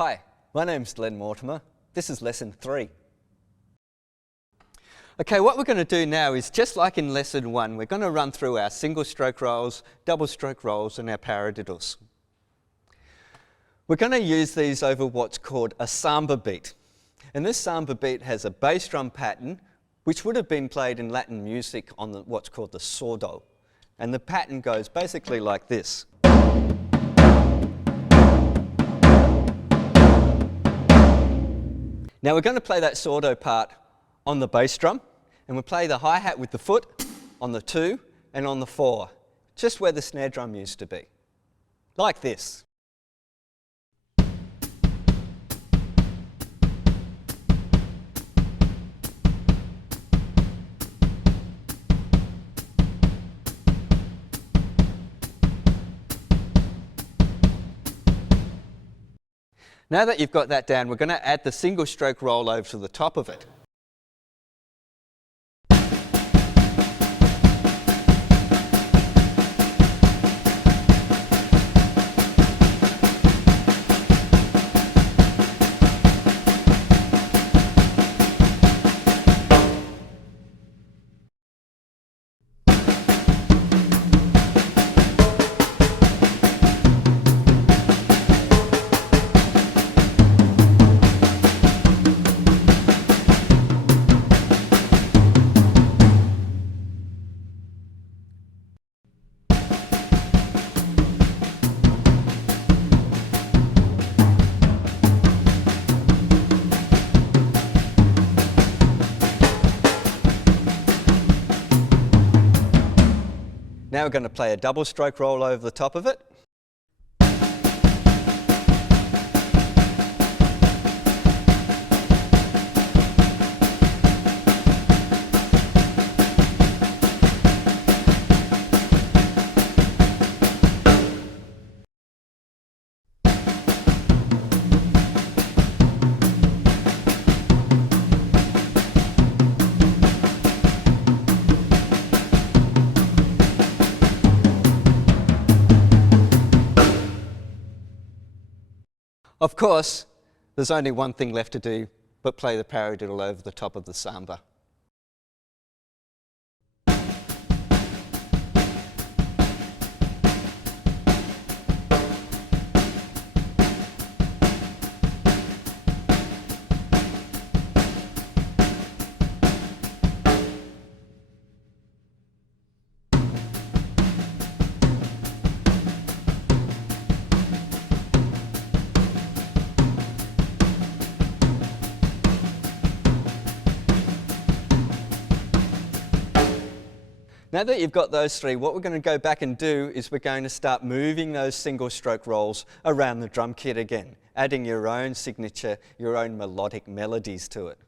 Hi, my name's Mortimer. This is lesson 3. Okay, what we're going to do now is just like in lesson 1, we're going to run through our single stroke rolls, double stroke rolls and our paradiddles. We're going to use these over what's called a Samba beat. And this Samba beat has a bass drum pattern which would have been played in Latin music on what's called the sordo. And the pattern goes basically like this. Now we're going to play that sordo part on the bass drum, and we'll play the hi-hat with the foot on the 2 and on the 4, just where the snare drum used to be, like this. Now that you've got that down, we're going to add the single stroke roll over to the top of it. Now we're going to play a double stroke roll over the top of it. Of course, there's only one thing left to do but play the paradiddle over the top of the samba. Now that you've got those 3, what we're going to go back and do is we're going to start moving those single stroke rolls around the drum kit again, adding your own signature, your own melodic melodies to it.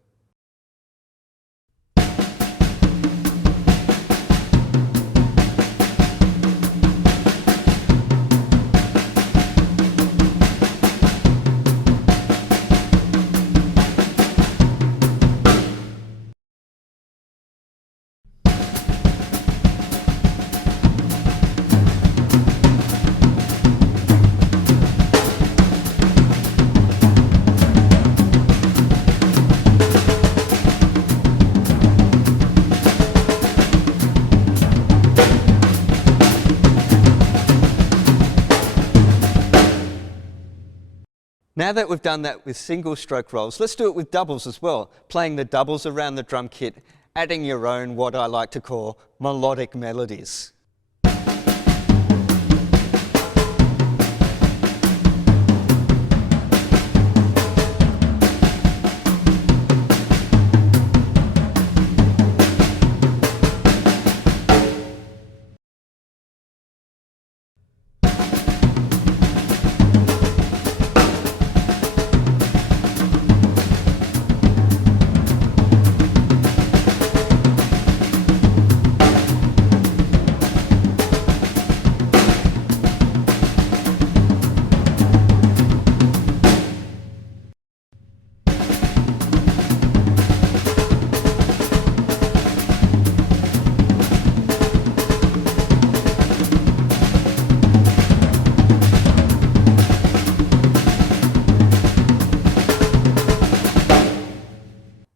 Now that we've done that with single stroke rolls, let's do it with doubles as well, playing the doubles around the drum kit, adding your own, what I like to call, melodic melodies.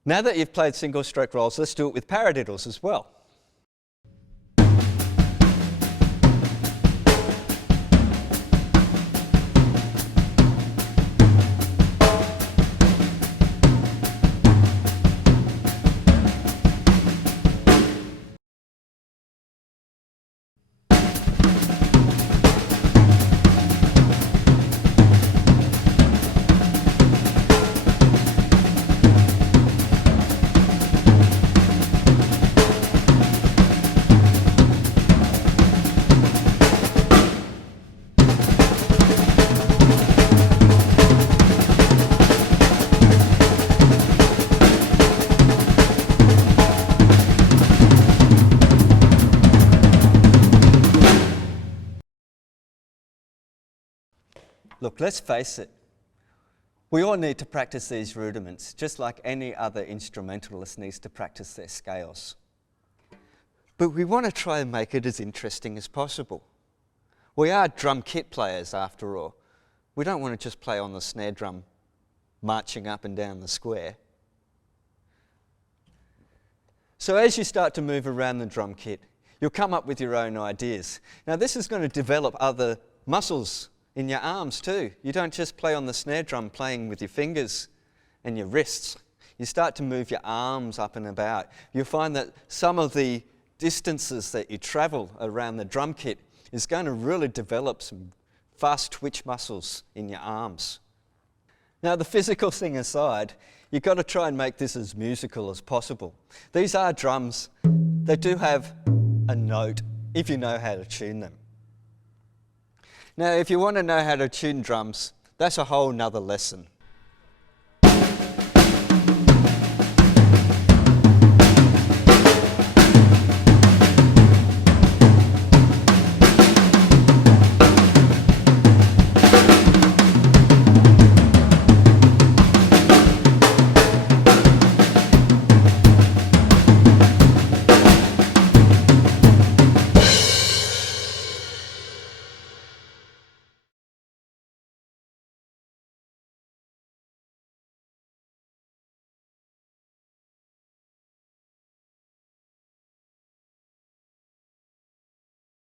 Now that you've played single stroke rolls, let's do it with paradiddles as well. Look, let's face it, we all need to practice these rudiments, just like any other instrumentalist needs to practice their scales. But we want to try and make it as interesting as possible. We are drum kit players after all. We don't want to just play on the snare drum, marching up and down the square. So as you start to move around the drum kit, you'll come up with your own ideas. Now this is going to develop other muscles in your arms too. You don't just play on the snare drum playing with your fingers and your wrists. You start to move your arms up and about. You'll find that some of the distances that you travel around the drum kit is going to really develop some fast twitch muscles in your arms. Now the physical thing aside, you've got to try and make this as musical as possible. These are drums. They do have a note if you know how to tune them. Now, if you want to know how to tune drums, that's a whole nother lesson.